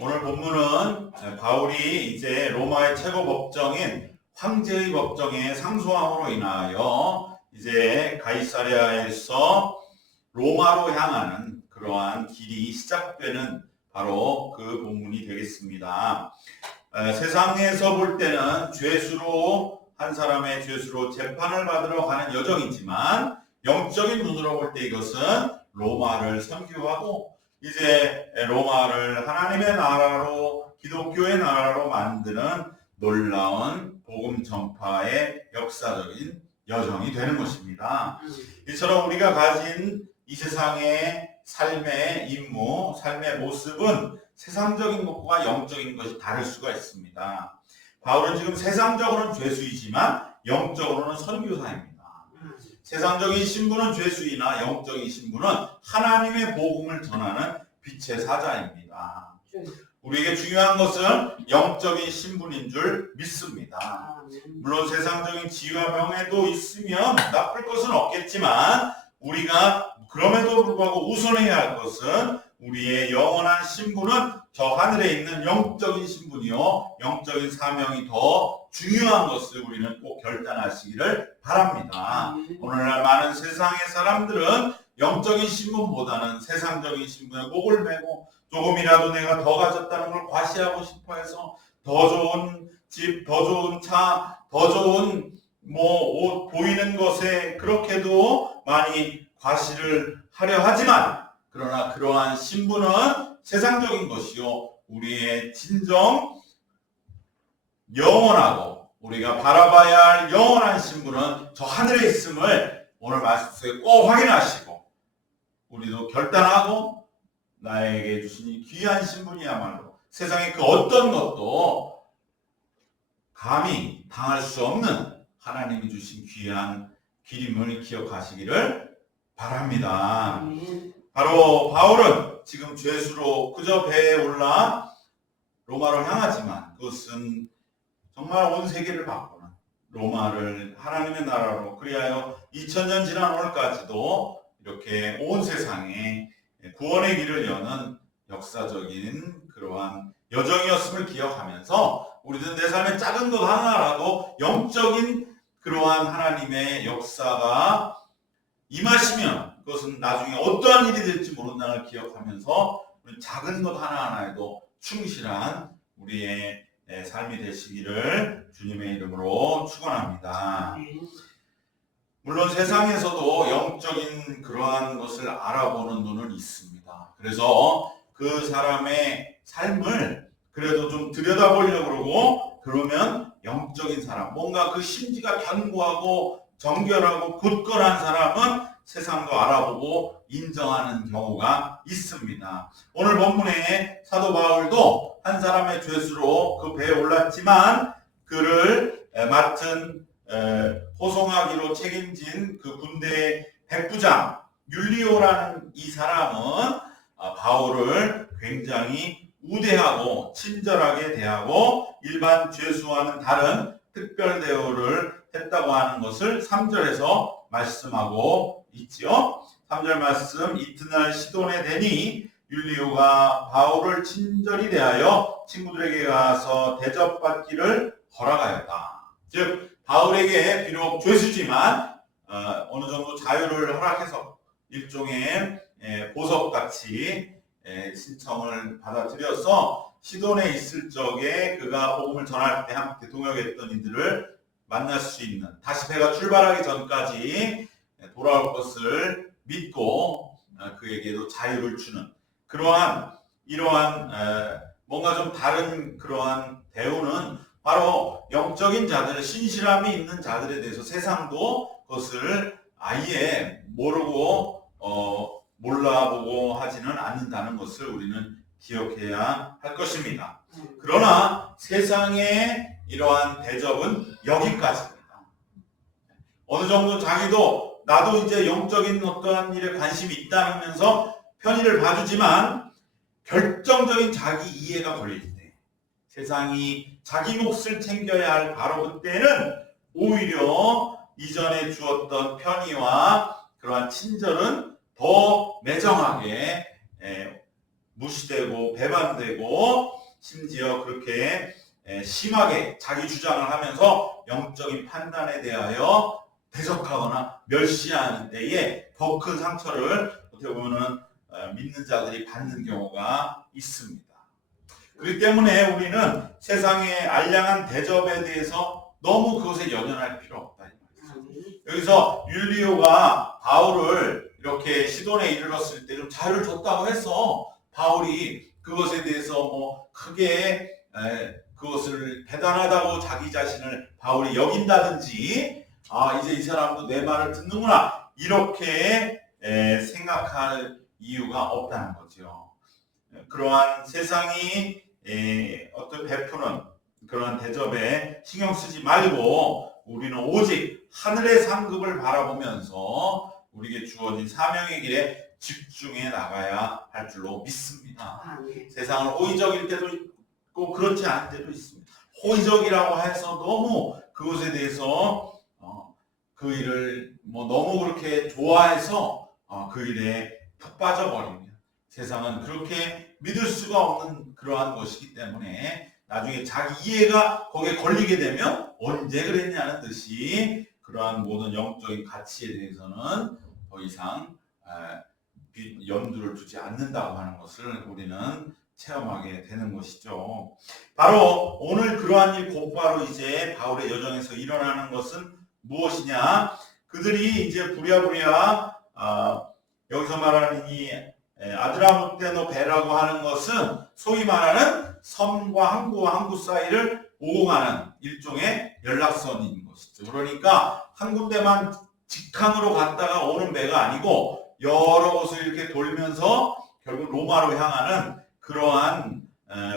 오늘 본문은 바울이 이제 로마의 최고 법정인 황제의 법정의 상소함으로 인하여 이제 가이사랴에서 로마로 향하는 그러한 길이 시작되는 바로 그 본문이 되겠습니다. 세상에서 볼 때는 죄수로 한 사람의 죄수로 재판을 받으러 가는 여정이지만 영적인 눈으로 볼 때 이것은 로마를 선교하고 이제 로마를 하나님의 나라로 기독교의 나라로 만드는 놀라운 복음 전파의 역사적인 여정이 되는 것입니다. 이처럼 우리가 가진 이 세상의 삶의 임무, 삶의 모습은 세상적인 것과 영적인 것이 다를 수가 있습니다. 바울은 지금 세상적으로는 죄수이지만 영적으로는 선교사입니다. 세상적인 신분은 죄수이나 영적인 신분은 하나님의 복음을 전하는 빛의 사자입니다. 우리에게 중요한 것은 영적인 신분인 줄 믿습니다. 물론 세상적인 지위와 명예도 있으면 나쁠 것은 없겠지만 우리가 그럼에도 불구하고 우선해야 할 것은 우리의 영원한 신분은 저 하늘에 있는 영적인 신분이요 영적인 사명이 더 중요한 것을 우리는 꼭 결단하시기를 바랍니다. 오늘날 많은 세상의 사람들은 영적인 신분보다는 세상적인 신분에 목을 매고 조금이라도 내가 더 가졌다는 걸 과시하고 싶어 해서 더 좋은 집, 더 좋은 차, 더 좋은 옷 보이는 것에 그렇게도 많이 과시를 하려 하지만 그러나 그러한 신분은 세상적인 것이요 우리의 진정 영원하고 우리가 바라봐야 할 영원한 신분은 저 하늘에 있음을 오늘 말씀 속에 꼭 확인하시고 우리도 결단하고 나에게 주신 이 귀한 신분이야말로 세상의 그 어떤 것도 감히 당할 수 없는 하나님이 주신 귀한 길임을 기억하시기를 바랍니다. 바로 바울은 지금 죄수로 그저 배에 올라 로마로 향하지만 그것은 정말 온 세계를 바꾸는 로마를 하나님의 나라로 그리하여 2000년 지난 오늘까지도 이렇게 온 세상에 구원의 길을 여는 역사적인 그러한 여정이었음을 기억하면서 우리도 내 삶의 작은 것 하나라도 영적인 그러한 하나님의 역사가 임하시면 그것은 나중에 어떠한 일이 될지 모른다는 걸 기억하면서 작은 것 하나하나에도 충실한 우리의 삶이 되시기를 주님의 이름으로 축원합니다. 물론 세상에서도 영적인 그러한 것을 알아보는 눈은 있습니다. 그래서 그 사람의 삶을 그래도 좀 들여다보려고 그러고 그러면 영적인 사람, 뭔가 그 심지가 견고하고 정결하고 굳건한 사람은 세상도 알아보고 인정하는 경우가 있습니다. 오늘 본문에 사도 바울도 한 사람의 죄수로 그 배에 올랐지만 그를 맡은 호송하기로 책임진 그 군대의 백부장 율리오라는 이 사람은 바울을 굉장히 우대하고 친절하게 대하고 일반 죄수와는 다른 특별 대우를 했다고 하는 것을 3절에서 말씀하고 있지요. 3절 말씀 이튿날 시돈에 대니 율리오가 바울을 친절히 대하여 친구들에게 가서 대접받기를 허락하였다. 즉 바울에게 비록 죄수지만 어느 정도 자유를 허락해서 일종의 보석같이 신청을 받아들여서 시돈에 있을 적에 그가 복음을 전할 때 함께 동역했던 이들을 만날 수 있는 다시 배가 출발하기 전까지 돌아올 것을 믿고 그에게도 자유를 주는 이러한 뭔가 좀 다른 그러한 대우는 바로 영적인 자들, 신실함이 있는 자들에 대해서 세상도 그것을 아예 모르고 몰라보고 하지는 않는다는 것을 우리는 기억해야 할 것입니다. 그러나 세상의 이러한 대접은 여기까지입니다. 어느 정도 자기도 나도 이제 영적인 어떠한 일에 관심이 있다면서 편의를 봐주지만 결정적인 자기 이해가 걸릴 때 세상이 자기 몫을 챙겨야 할 바로 그때는 오히려 이전에 주었던 편의와 그러한 친절은 더 매정하게 무시되고 배반되고 심지어 그렇게 심하게 자기 주장을 하면서 영적인 판단에 대하여 대적하거나 멸시하는 때에 더 큰 상처를 어떻게 보면은 믿는 자들이 받는 경우가 있습니다. 그렇기 때문에 우리는 세상의 알량한 대접에 대해서 너무 그것에 연연할 필요 없다. 여기서 율리오가 바울을 이렇게 시돈에 이르렀을 때 좀 자유를 줬다고 해서 바울이 그것에 대해서 뭐 크게 그것을 대단하다고 자기 자신을 바울이 여긴다든지 이제 이 사람도 내 말을 듣는구나 이렇게 생각할 이유가 없다는 거죠. 그러한 세상이 어떤 베푸는 그러한 대접에 신경 쓰지 말고 우리는 오직 하늘의 상급을 바라보면서 우리에게 주어진 사명의 길에 집중해 나가야 할 줄로 믿습니다. 세상은 호의적일 때도 있고 그렇지 않을 때도 있습니다. 호의적이라고 해서 너무 그것에 대해서 그 일을 뭐 너무 그렇게 좋아해서 그 일에 푹 빠져버립니다. 세상은 그렇게 믿을 수가 없는 그러한 것이기 때문에 나중에 자기 이해가 거기에 걸리게 되면 언제 그랬냐는 듯이 그러한 모든 영적인 가치에 대해서는 더 이상 염두를 두지 않는다고 하는 것을 우리는 체험하게 되는 것이죠. 바로 오늘 그러한 일 곧바로 이제 바울의 여정에서 일어나는 것은 무엇이냐? 그들이 이제 부랴부랴 여기서 말하는 이 아드라무테노 배라고 하는 것은 소위 말하는 섬과 항구 사이를 오공하는 일종의 연락선인 것이죠. 그러니까 한 군데만 직항으로 갔다가 오는 배가 아니고 여러 곳을 이렇게 돌면서 결국 로마로 향하는 그러한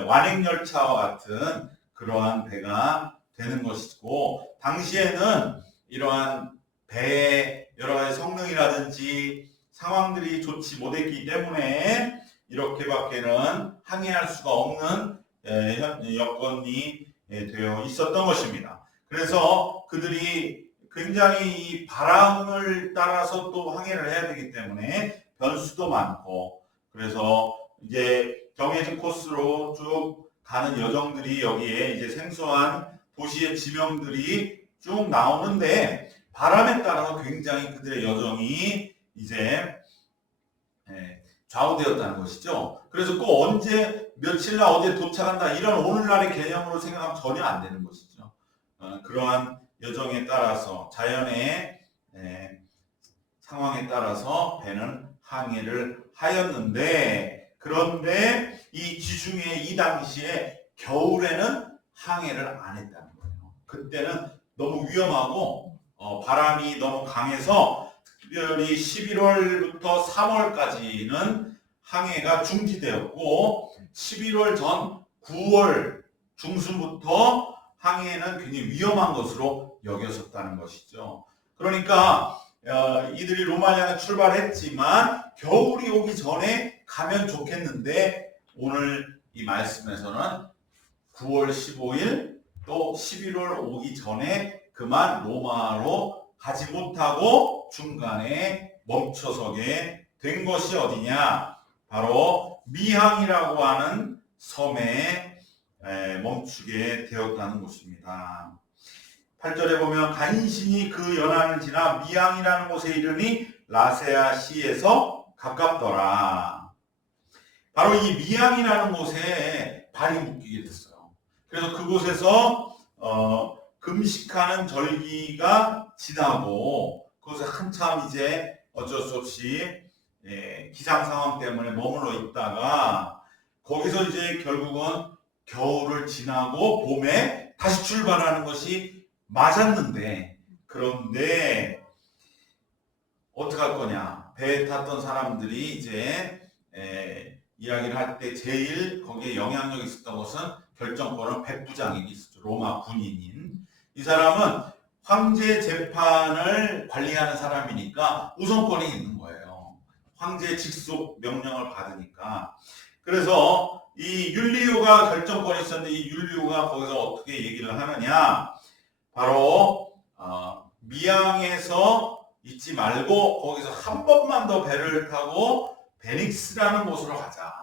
완행열차와 같은 그러한 배가 되는 것이고, 당시에는 이러한 배의 여러 가지 성능이라든지 상황들이 좋지 못했기 때문에 이렇게밖에는 항해할 수가 없는 여건이 되어 있었던 것입니다. 그래서 그들이 굉장히 이 바람을 따라서 또 항해를 해야 되기 때문에 변수도 많고, 그래서 이제 정해진 코스로 쭉 가는 여정들이 여기에 이제 생소한 도시의 지명들이 쭉 나오는데, 바람에 따라서 굉장히 그들의 여정이 이제 좌우되었다는 것이죠. 그래서 꼭 언제 며칠 날 어디에 도착한다 이런 오늘날의 개념으로 생각하면 전혀 안 되는 것이죠. 그러한 여정에 따라서 자연의 상황에 따라서 배는 항해를 하였는데, 그런데 이 지중해 이 당시에 겨울에는 항해를 안 했다는 거예요. 그때는 너무 위험하고 바람이 너무 강해서 특별히 11월부터 3월까지는 항해가 중지되었고, 11월 전 9월 중순부터 항해는 굉장히 위험한 것으로 여겼었다는 것이죠. 그러니까 이들이 로마 향해 출발했지만 겨울이 오기 전에 가면 좋겠는데, 오늘 이 말씀에서는 9월 15일 또 11월 오기 전에 그만 로마로 가지 못하고 중간에 멈춰서게 된 것이 어디냐? 바로 미항이라고 하는 섬에 멈추게 되었다는 것입니다. 8절에 보면 간신히 그 연안을 지나 미항이라는 곳에 이르니 라세아 시에서 가깝더라. 바로 이 미항이라는 곳에 발이 묶이게 됐어요. 그래서 그곳에서 금식하는 절기가 지나고 그곳에 한참 이제 어쩔 수 없이 기상 상황 때문에 머물러 있다가 거기서 이제 결국은 겨울을 지나고 봄에 다시 출발하는 것이 맞았는데, 그런데 어떡할 거냐? 배에 탔던 사람들이 이제 이야기를 할 때 제일 거기에 영향력이 있었던 것은 결정권은 백부장에게 있었죠. 로마 군인인 이 사람은 황제 재판을 관리하는 사람이니까 우선권이 있는 거예요. 황제의 직속 명령을 받으니까. 그래서 이 율리오가 결정권이 있었는데, 이 율리오가 거기서 어떻게 얘기를 하느냐? 바로 미항에서 있지 말고 거기서 한 번만 더 배를 타고 베닉스라는 곳으로 가자.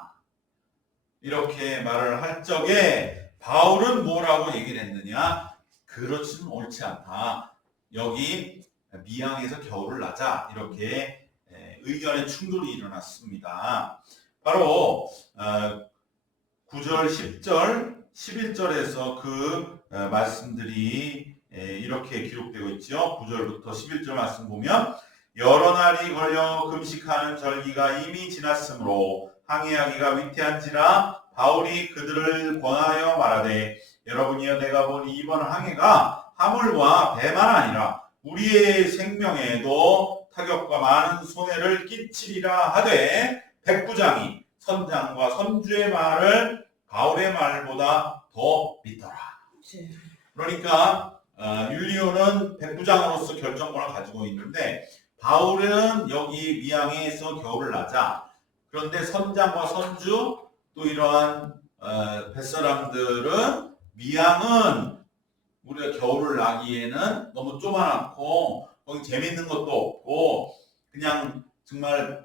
이렇게 말을 할 적에 바울은 뭐라고 얘기를 했느냐? 그렇지는 옳지 않다. 여기 미양에서 겨울을 나자. 이렇게 의견의 충돌이 일어났습니다. 바로 9절, 10절, 11절에서 그 말씀들이 이렇게 기록되고 있죠. 9절부터 11절 말씀 보면 여러 날이 걸려 금식하는 절기가 이미 지났으므로 항해하기가 위태한지라 바울이 그들을 권하여 말하되 여러분이여 내가 본 이번 항해가 화물과 배만 아니라 우리의 생명에도 타격과 많은 손해를 끼치리라 하되 백부장이 선장과 선주의 말을 바울의 말보다 더 믿더라. 그러니까 율리오는 백부장으로서 결정권을 가지고 있는데 바울은 여기 미양에서 겨울을 나자. 그런데 선장과 선주 또 이러한 뱃사람들은 미양은 우리가 겨울을 나기에는 너무 좁아놨고 거기 재밌는 것도 없고 그냥 정말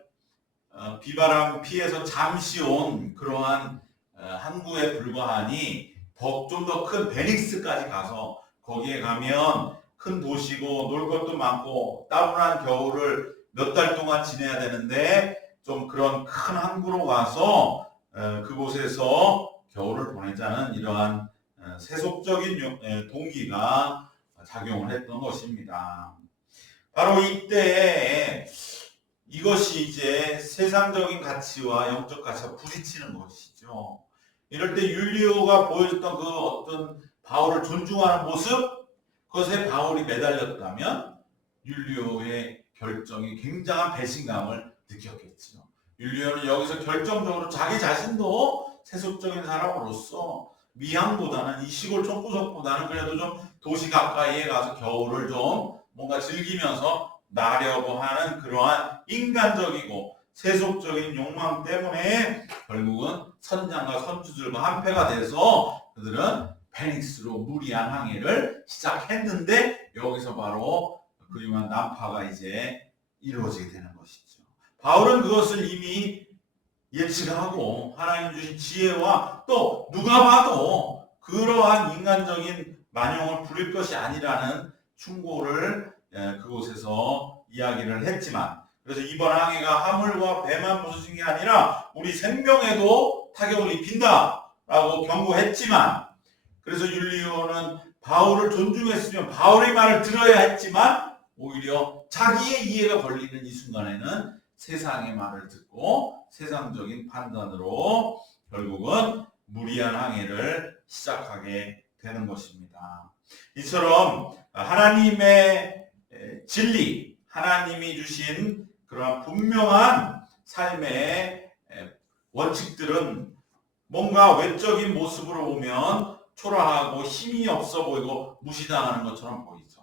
비바람 피해서 잠시 온 그러한 항구에 불과하니 좀 더 큰 베닉스까지 가서 거기에 가면 큰 도시고 놀 것도 많고 따분한 겨울을 몇 달 동안 지내야 되는데 좀 그런 큰 항구로 가서 그곳에서 겨울을 보내자는 이러한 세속적인 동기가 작용을 했던 것입니다. 바로 이때 이것이 이제 세상적인 가치와 영적 가치가 부딪히는 것이죠. 이럴 때 율리오가 보여줬던 그 어떤 바울을 존중하는 모습, 그것에 바울이 매달렸다면 율리오의 결정이 굉장한 배신감을 느꼈겠죠. 율리오는 여기서 결정적으로 자기 자신도 세속적인 사람으로서 미항보다는 이 시골 촌구석보다는 그래도 좀 도시 가까이에 가서 겨울을 좀 뭔가 즐기면서 나려고 하는 그러한 인간적이고 세속적인 욕망 때문에 결국은 선장과 선주들과 한패가 돼서 그들은 페닉스로 무리한 항해를 시작했는데 여기서 바로 그리한 난파가 이제 이루어지게 되는 것이죠. 바울은 그것을 이미 예측하고 하나님 주신 지혜와 또 누가 봐도 그러한 인간적인 만용을 부릴 것이 아니라는 충고를 그곳에서 이야기를 했지만 그래서 이번 항해가 화물과 배만 부서진 게 아니라 우리 생명에도 타격을 입힌다라고 경고했지만 그래서 율리오는 바울을 존중했으면 바울의 말을 들어야 했지만 오히려 자기의 이해가 걸리는 이 순간에는 세상의 말을 듣고 세상적인 판단으로 결국은 무리한 항해를 시작하게 되는 것입니다. 이처럼 하나님의 진리, 하나님이 주신 그러한 분명한 삶의 원칙들은 뭔가 외적인 모습으로 보면 초라하고 힘이 없어 보이고 무시당하는 것처럼 보이죠.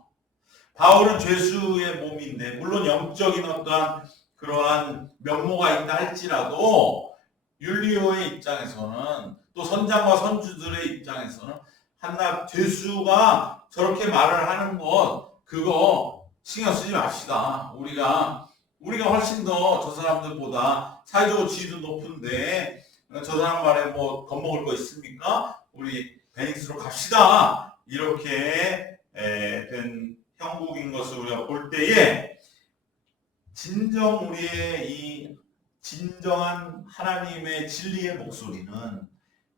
바울은 죄수의 몸인데 물론 영적인 어떠한 그러한 면모가 있다 할지라도 율리오의 입장에서는 또 선장과 선주들의 입장에서는 한낱 죄수가 저렇게 말을 하는 것 그거 신경 쓰지 맙시다. 우리가 훨씬 더 저 사람들보다 사회적으로 지위도 높은데 저 사람 말에 뭐 겁먹을 거 있습니까? 우리 베닉스로 갑시다. 이렇게 된 형국인 것을 우리가 볼 때에 진정 우리의 이 진정한 하나님의 진리의 목소리는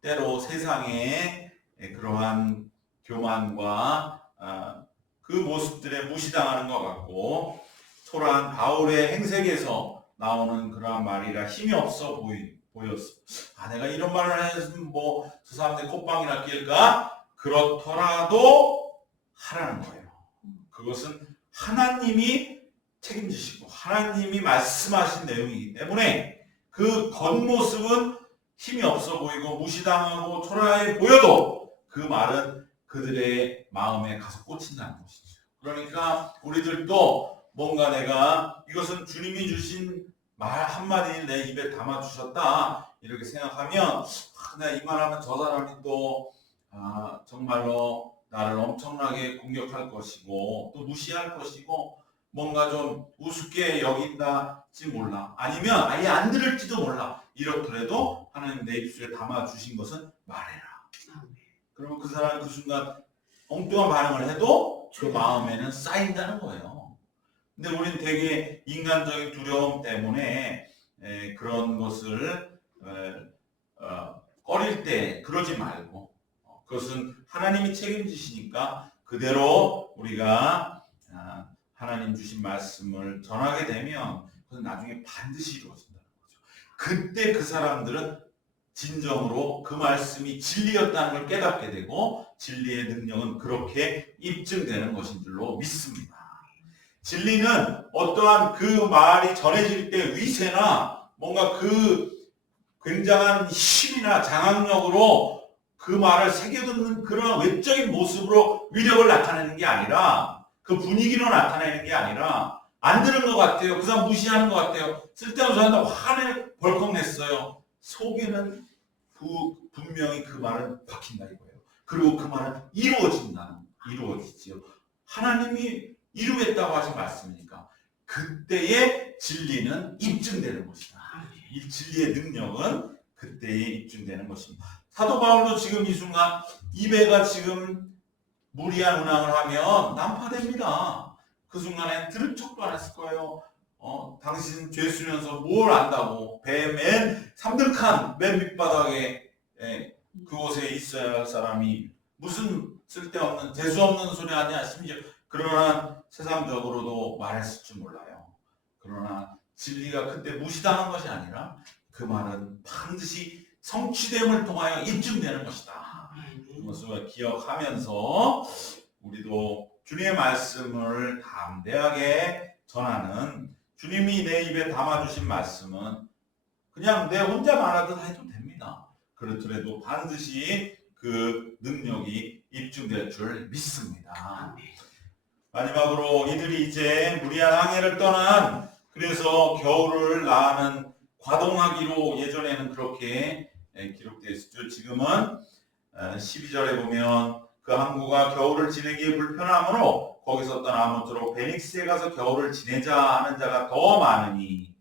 때로 세상의 그러한 교만과 그 모습들에 무시당하는 것 같고 초라한 바울의 행색에서 나오는 그러한 말이라 힘이 없어 보였어. 내가 이런 말을 했으면 뭐 저 사람들 콧방이나 낄까? 그렇더라도 하라는 거예요. 그것은 하나님이 책임지시고 하나님이 말씀하신 내용이기 때문에 그 겉모습은 힘이 없어 보이고 무시당하고 초라해 보여도 그 말은 그들의 마음에 가서 꽂힌다는 것이죠. 그러니까 우리들도 뭔가 내가 이것은 주님이 주신 말 한마디 내 입에 담아주셨다 이렇게 생각하면 내가 이 말하면 저 사람이 또 정말로 나를 엄청나게 공격할 것이고 또 무시할 것이고 뭔가 좀 우습게 여긴다지 몰라. 아니면 아예 안 들을지도 몰라. 이렇더라도 하나님 내 입술에 담아 주신 것은 말해라. 그러면 그 사람 그 순간 엉뚱한 반응을 해도 그 마음에는 쌓인다는 거예요. 근데 우리는 되게 인간적인 두려움 때문에 그런 것을 꺼릴 때 그러지 말고 그것은 하나님이 책임지시니까 그대로 우리가 하나님 주신 말씀을 전하게 되면 그것은 나중에 반드시 이루어진다는 거죠. 그때 그 사람들은 진정으로 그 말씀이 진리였다는 걸 깨닫게 되고 진리의 능력은 그렇게 입증되는 것인 줄로 믿습니다. 진리는 어떠한 그 말이 전해질 때 위세나 뭔가 그 굉장한 힘이나 장악력으로 그 말을 새겨듣는 그런 외적인 모습으로 위력을 나타내는 게 아니라 그 분위기로 나타내는 게 아니라 안 들은 것 같아요. 그 사람 무시하는 것 같아요. 쓸데없는 사람도 화내 벌컥 냈어요. 속에는 분명히 그 말은 박힌다 이거예요. 그리고 그 말은 이루어지지요. 하나님이 이루겠다고 하신 말씀이니까 그때의 진리는 입증되는 것이다. 이 진리의 능력은 그때에 입증되는 것입니다. 사도 바울도 지금 이 순간 입에가 지금 무리한 운항을 하면 난파됩니다. 그 순간에 들은 척도 안 했을 거예요. 당신 죄 쓰면서 뭘 안다고 배 맨 3등칸 맨 밑바닥에 그곳에 있어야 할 사람이 무슨 쓸데없는 재수없는 소리 하냐. 심지어 그러나 세상적으로도 말했을 줄 몰라요. 그러나 진리가 그때 무시당한 것이 아니라 그 말은 반드시 성취됨을 통하여 입증되는 것이다. 그것을 기억하면서 우리도 주님의 말씀을 담대하게 전하는 주님이 내 입에 담아주신 말씀은 그냥 내 혼자 말하듯 해도 됩니다. 그렇더라도 반드시 그 능력이 입증될 줄 믿습니다. 마지막으로 이들이 이제 무리한 항해를 떠난 그래서 겨울을 나는 과동하기로 예전에는 그렇게 기록되어 있었죠. 지금은 12절에 보면 그 항구가 겨울을 지내기에 불편하므로 거기서 떠나 아무쪼록 베닉스에 가서 겨울을 지내자 하는 자가 더 많으니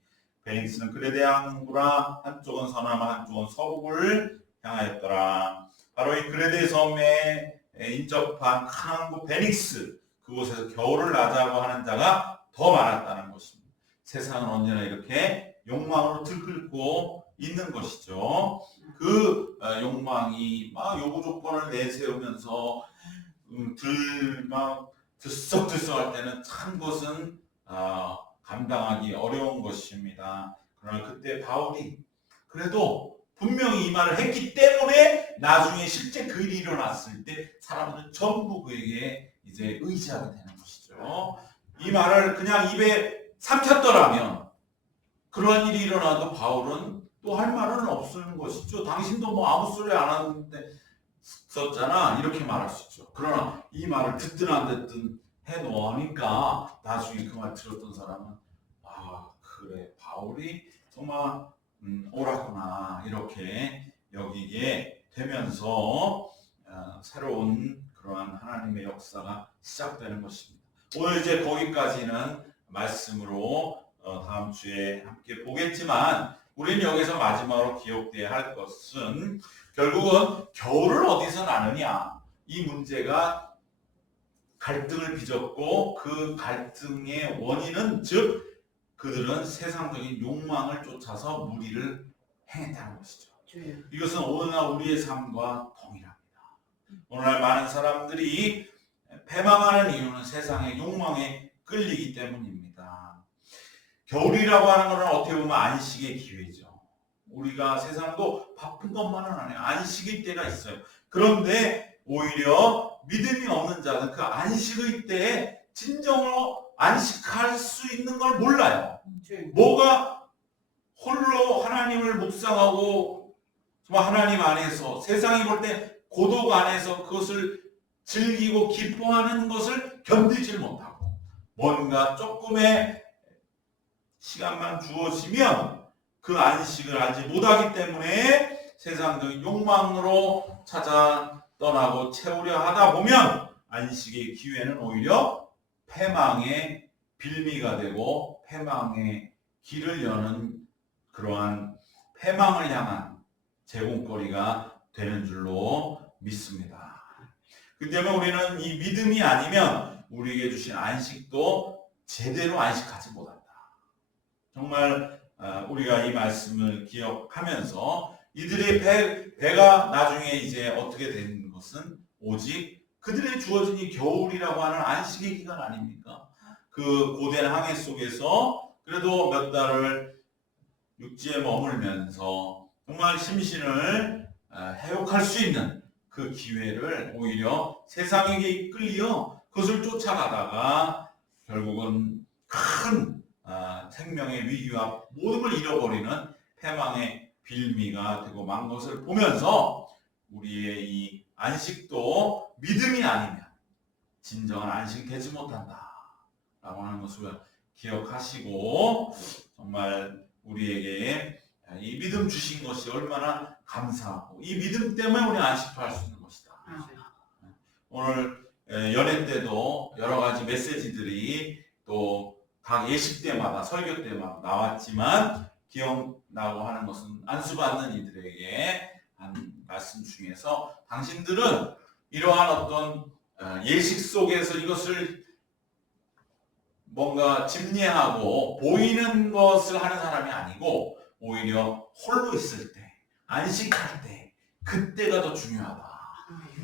베닉스는 그레데 항구라 한쪽은 서남아 한쪽은 서북을 향하였더라. 바로 이 그레데 섬에 인접한 큰 항구 베닉스 그곳에서 겨울을 나자고 하는 자가 더 많았다는 것입니다. 세상은 언제나 이렇게 욕망으로 들끓고 있는 것이죠. 그 욕망이 막 요구 조건을 내세우면서 막 들썩들썩할 때는 참 것은 감당하기 어려운 것입니다. 그러나 그때 바울이 그래도 분명히 이 말을 했기 때문에 나중에 실제 그 일이 일어났을 때 사람들은 전부 그에게 이제 의지하게 되는 것이죠. 이 말을 그냥 입에 삼켰더라면 그러한 일이 일어나도 바울은 또 할 말은 없는 것이죠. 당신도 뭐 아무 소리 안 하는데 썼잖아. 이렇게 말할 수 있죠. 그러나 이 말을 듣든 안 듣든 해놓으니까 나중에 그 말 들었던 사람은 그래 바울이 정말 옳았구나 이렇게 여기게 되면서 새로운 그러한 하나님의 역사가 시작되는 것입니다. 오늘 이제 거기까지는 말씀으로 다음 주에 함께 보겠지만 우리는 여기서 마지막으로 기억돼야 할 것은 결국은 겨울을 어디서 나느냐 이 문제가 갈등을 빚었고 그 갈등의 원인은 즉 그들은 세상적인 욕망을 쫓아서 무리를 행했다는 것이죠. 이것은 오늘날 우리의 삶과 동일합니다. 오늘날 많은 사람들이 패망하는 이유는 세상의 욕망에 끌리기 때문입니다. 겨울이라고 하는 것은 어떻게 보면 안식의 기회죠. 우리가 세상도 바쁜 것만은 아니에요. 안식의 때가 있어요. 그런데 오히려 믿음이 없는 자는 그 안식의 때에 진정으로 안식할 수 있는 걸 몰라요. 뭐가 홀로 하나님을 묵상하고 정말 하나님 안에서 세상이 볼 때 고독 안에서 그것을 즐기고 기뻐하는 것을 견디질 못하고 뭔가 조금의 시간만 주어지면 그 안식을 알지 못하기 때문에 세상적인 욕망으로 찾아 떠나고 채우려 하다 보면 안식의 기회는 오히려 패망의 빌미가 되고 패망의 길을 여는 그러한 패망을 향한 제공거리가 되는 줄로 믿습니다. 그 때문에 우리는 이 믿음이 아니면 우리에게 주신 안식도 제대로 안식하지 못한다. 정말 우리가 이 말씀을 기억하면서 이들의 배가 나중에 이제 어떻게 되는 것은 오직 그들의 주어진 이 겨울이라고 하는 안식의 기간 아닙니까? 그 고된 항해 속에서 그래도 몇 달을 육지에 머물면서 정말 심신을 해독할 수 있는 그 기회를 오히려 세상에게 이끌려 그것을 쫓아가다가 결국은 큰 생명의 위기와 모든 걸 잃어버리는 패망의 빌미가 되고 만 것을 보면서 우리의 이 안식도 믿음이 아니면 진정한 안식이 되지 못한다 라고 하는 것을 기억하시고 정말 우리에게 이 믿음 주신 것이 얼마나 감사하고 이 믿음 때문에 우리 안식도 할 수 있는 것이다. 오늘 연회 때도 여러 가지 메시지들이 또 각 예식 때마다 설교 때마다 나왔지만 기억나고 하는 것은 안수받는 이들에게 한 말씀 중에서 당신들은 이러한 어떤 예식 속에서 이것을 뭔가 집례하고 보이는 것을 하는 사람이 아니고 오히려 홀로 있을 때, 안식할 때, 그때가 더 중요하다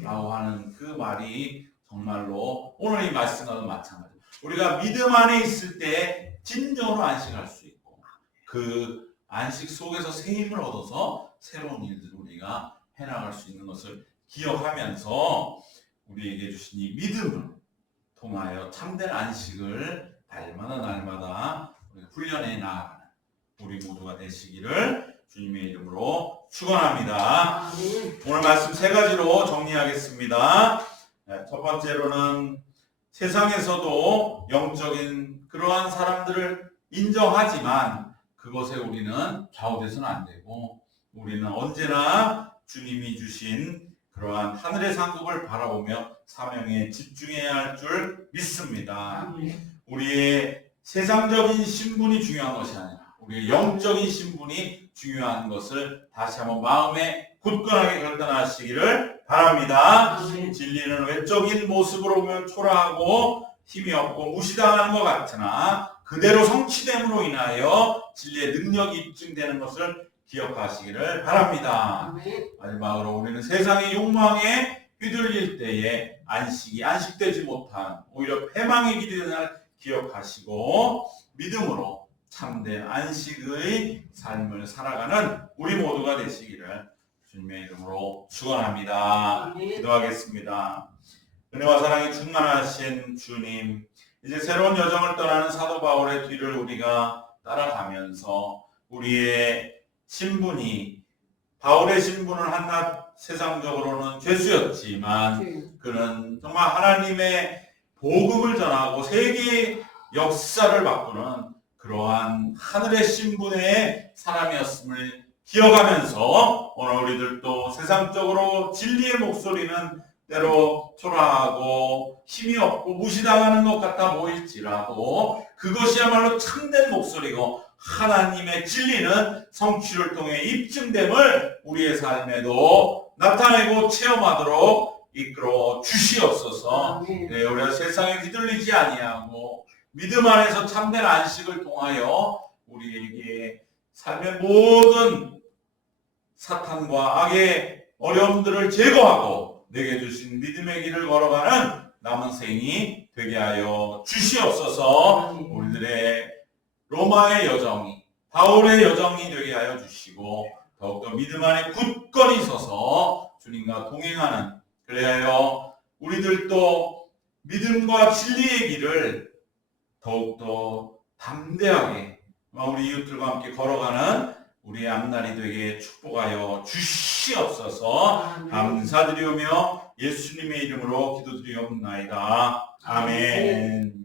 라고 하는 그 말이 정말로 오늘 이 말씀과도 마찬가지입니다. 우리가 믿음 안에 있을 때 진정으로 안식할 수 있고 그 안식 속에서 새 힘을 얻어서 새로운 일들을 우리가 해나갈 수 있는 것을 기억하면서 우리에게 주신 이 믿음을 통하여 참된 안식을 날마다 훈련해 나아가는 우리 모두가 되시기를 주님의 이름으로 축원합니다. 오늘 말씀 세 가지로 정리하겠습니다. 첫 번째로는 세상에서도 영적인 그러한 사람들을 인정하지만 그것에 우리는 좌우돼서는 안 되고 우리는 언제나 주님이 주신 그러한 하늘의 상급을 바라보며 사명에 집중해야 할 줄 믿습니다. 우리의 세상적인 신분이 중요한 것이 아니라 우리의 영적인 신분이 중요한 것을 다시 한번 마음에 굳건하게 결단하시기를 바랍니다. 진리는 외적인 모습으로 보면 초라하고 힘이 없고 무시당하는 것 같으나 그대로 성취됨으로 인하여 진리의 능력이 입증되는 것을 기억하시기를 바랍니다. 마지막으로 우리는 세상의 욕망에 휘둘릴 때에 안식되지 못한 오히려 패망의 길이 되는 날 기억하시고 믿음으로 참된 안식의 삶을 살아가는 우리 모두가 되시기를 주님의 이름으로 축원합니다. 기도하겠습니다. 은혜와 사랑이 충만하신 주님, 이제 새로운 여정을 떠나는 사도 바울의 뒤를 우리가 따라가면서 우리의 신분이 바울의 신분은 한낱 세상적으로는 죄수였지만 그는 정말 하나님의 복음을 전하고 세계의 역사를 바꾸는 그러한 하늘의 신분의 사람이었음을 기억하면서 오늘 우리들도 세상적으로 진리의 목소리는 때로 초라하고 힘이 없고 무시당하는 것 같아 보일지라도 그것이야말로 참된 목소리고 하나님의 진리는 성취를 통해 입증됨을 우리의 삶에도 나타내고 체험하도록 이끌어 주시옵소서. 네, 우리가 세상에 휘둘리지 아니하고 믿음 안에서 참된 안식을 통하여 우리에게 삶의 모든 사탄과 악의 어려움들을 제거하고 내게 주신 믿음의 길을 걸어가는 남은 생이 되게 하여 주시옵소서. 우리들의 로마의 여정이 바울의 여정이 되게 하여 주시고 더욱더 믿음 안에 굳건히 서서 주님과 동행하는 그래야 우리들도 믿음과 진리의 길을 더욱더 담대하게 우리 이웃들과 함께 걸어가는 우리의 앞날이 되게 축복하여 주시옵소서. 감사드리오며 예수님의 이름으로 기도드리옵나이다. 아멘.